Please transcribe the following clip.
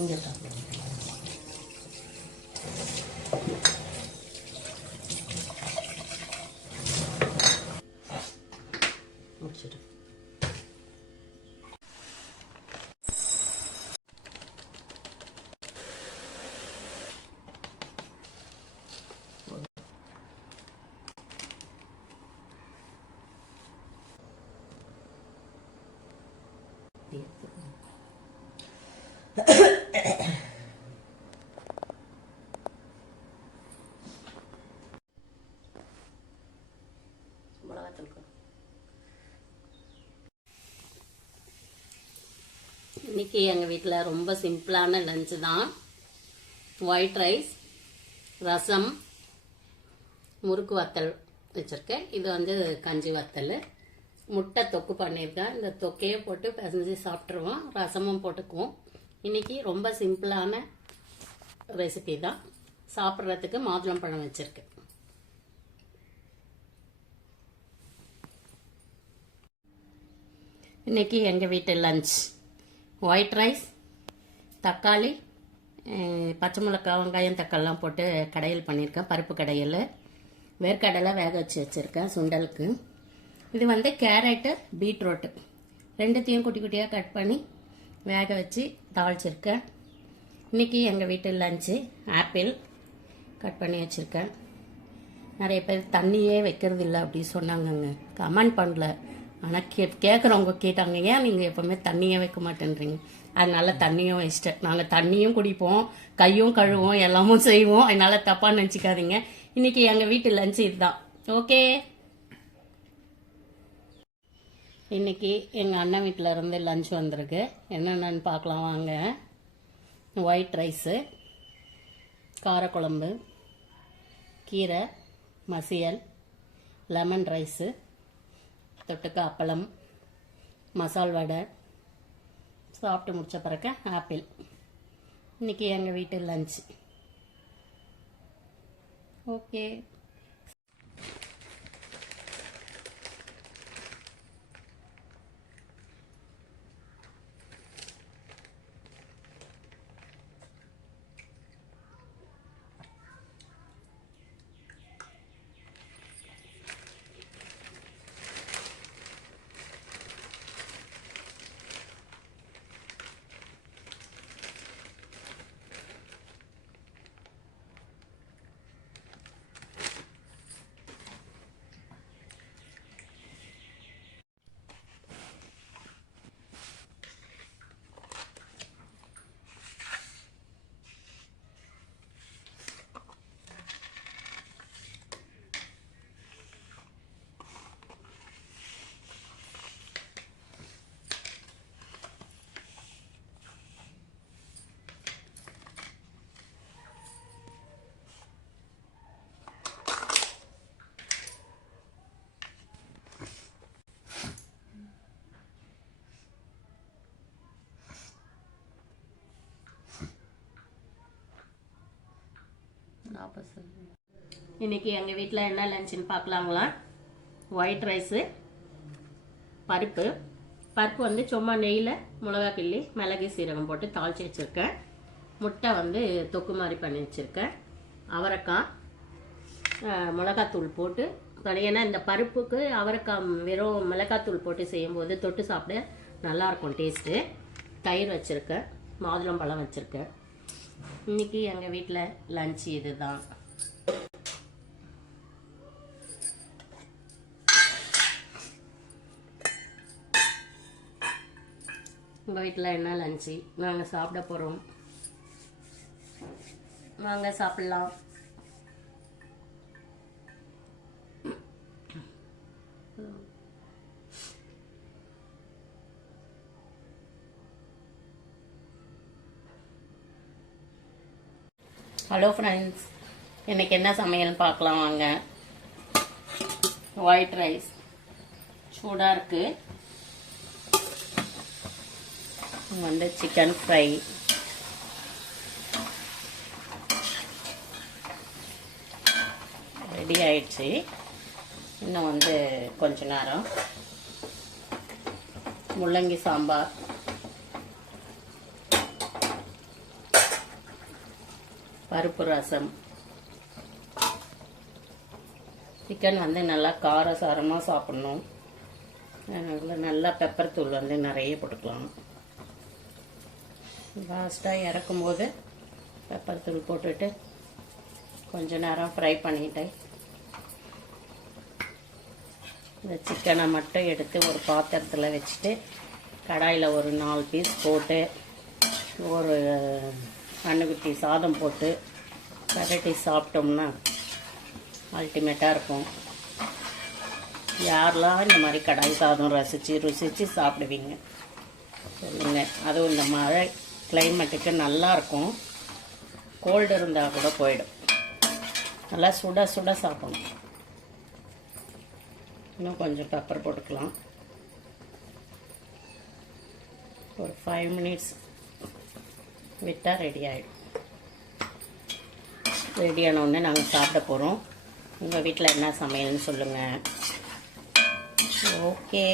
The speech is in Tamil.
இங்கே முடிச்சிடு. இன்றைக்கி எங்கள் வீட்டில் ரொம்ப சிம்பிளான லஞ்சு தான். ஒயிட் ரைஸ், ரசம், முறுக்கு வத்தல் வச்சுருக்கேன். இது வந்து கஞ்சி வத்தல். முட்டை தொக்கு பண்ணியிருக்கேன். இந்த தொக்கையே போட்டு பிசைஞ்சு சாப்பிட்ருவோம். ரசமும் போட்டுக்குவோம். இன்றைக்கி ரொம்ப சிம்பிளான ரெசிபி தான். சாப்பிட்றதுக்கு மாதுளம்பழம் வச்சுருக்கேன். இன்றைக்கி எங்கள் வீட்டு லஞ்ச் ஒயிட் ரைஸ், தக்காளி, பச்சை மிளகாய், வெங்காயம், தக்காளிலாம் போட்டு கடையல் பண்ணியிருக்கேன். பருப்பு கடையல். வேர்க்கடலை வேக வச்சு வச்சுருக்கேன் சுண்டலுக்கு. இது வந்து கேரட்டு, பீட்ரூட்டு ரெண்டுத்தையும் குட்டி குட்டியாக கட் பண்ணி வேக வச்சு தாளிச்சிருக்கேன். இன்றைக்கி எங்கள் வீட்டு லஞ்சு ஆப்பிள் கட் பண்ணி வச்சுருக்கேன். நிறைய பேர் தண்ணியே வைக்கிறது இல்லை அப்படி சொன்னாங்கங்க. கமெண்ட் பண்ணல. ஆனால் கேட்குறவங்க கேட்டாங்க, ஏன் நீங்கள் எப்போவுமே தண்ணியே வைக்க மாட்டேன்றீங்க? அதனால தண்ணியும் வச்சிட்டேன். நாங்கள் தண்ணியும் குடிப்போம், கையும் கழுவோம், எல்லாமும் செய்வோம். அதனால தப்பாக நினச்சிக்காதீங்க. இன்றைக்கி எங்கள் வீட்டு லஞ்சு இதுதான். ஓகே. இன்றைக்கி எங்கள் அண்ணன் வீட்டில் இருந்து லஞ்ச் வந்திருக்கு. என்னென்னு பார்க்கலாம் வாங்க. ஒயிட் ரைஸு, காரக்குழம்பு, கீரை மசியல், லெமன் ரைஸு, தொட்டுக்க அப்பளம், மசால் வடை, சாப்பிட்டு முடித்த பிறகு ஆப்பிள். இன்றைக்கி எங்கள் வீட்டு லஞ்ச். ஓகே. இன்னைக்கு எங்கள் வீட்டில் என்ன லஞ்சுன்னு பார்க்கலாங்களா. ஒயிட் ரைஸு, பருப்பு வந்து சும்மா நெய்யில் மிளகா கிள்ளி மிளகு சீரகம் போட்டு தாளித்து வச்சுருக்கேன். முட்டை வந்து தொக்கு மாதிரி பண்ணி வச்சுருக்கேன். அவரைக்காய் மிளகாத்தூள் போட்டு, ஏன்னா இந்த பருப்புக்கு அவரைக்காய் வெறும் மிளகாத்தூள் போட்டு செய்யும்போது தொட்டு சாப்பிட நல்லாயிருக்கும் டேஸ்ட்டு. தயிர் வச்சுருக்கேன், மாதுளம்பழம் வச்சுருக்கேன். இன்றைக்கி எங்கள் வீட்டில் லன்ச் இது தான். உங்கள் வீட்டில் என்ன லன்ச்சு? நாங்கள் சாப்பிட போகிறோம். வாங்க சாப்பிட்லாம். ஹலோ ஃப்ரெண்ட்ஸ், இன்றைக்கி என்ன சமையல் பார்க்கலாம் வாங்க. ஒயிட் ரைஸ் சூடாக இருக்குது. வந்து சிக்கன் ஃப்ரை, ரெடி ஆயிடுச்சு. இன்னும் வந்து கொஞ்ச நேரம். முள்ளங்கி சாம்பார், பருப்பு ரசம். சிக்கன் வந்து நல்லா காரசாரமாக சாப்பிட்ணும். அதனால் நல்லா பெப்பர் தூள் வந்து நிறைய போட்டுக்கலாம். லாஸ்ட்டாக இறக்கும்போது பெப்பர் தூள் போட்டுட்டு கொஞ்ச நேரம் ஃப்ரை பண்ணிவிட்டு இந்த சிக்கனை மட்டும் எடுத்து ஒரு பாத்திரத்தில் வச்சுட்டு கடாயில் ஒரு 4 பீஸ் போட்டு ஒரு கண்ணுக்குட்டி சாதம் போட்டு பரட்டி சாப்பிட்டோம்னா அல்டிமேட்டாக இருக்கும். யாரெல்லாம் இந்த மாதிரி கடாய் சாதம் ருசித்து சாப்பிடுவீங்க சொல்லுங்க. அதுவும் இந்த மழை கிளைமேட்டுக்கு நல்லாயிருக்கும். கோல்டு இருந்தால் கூட போயிடும். நல்லா சுட சுட சாப்பிடணும். இன்னும் கொஞ்சம் பெப்பர் போட்டுக்கலாம். ஒரு 5 மினிட்ஸ் விட்டால் ரெடி ஆகிடும். ரெடியானோடனே நாங்கள் சாப்பிட போகிறோம். உங்கள் வீட்டில் என்ன சமையல்னு சொல்லுங்கள். ஓகே.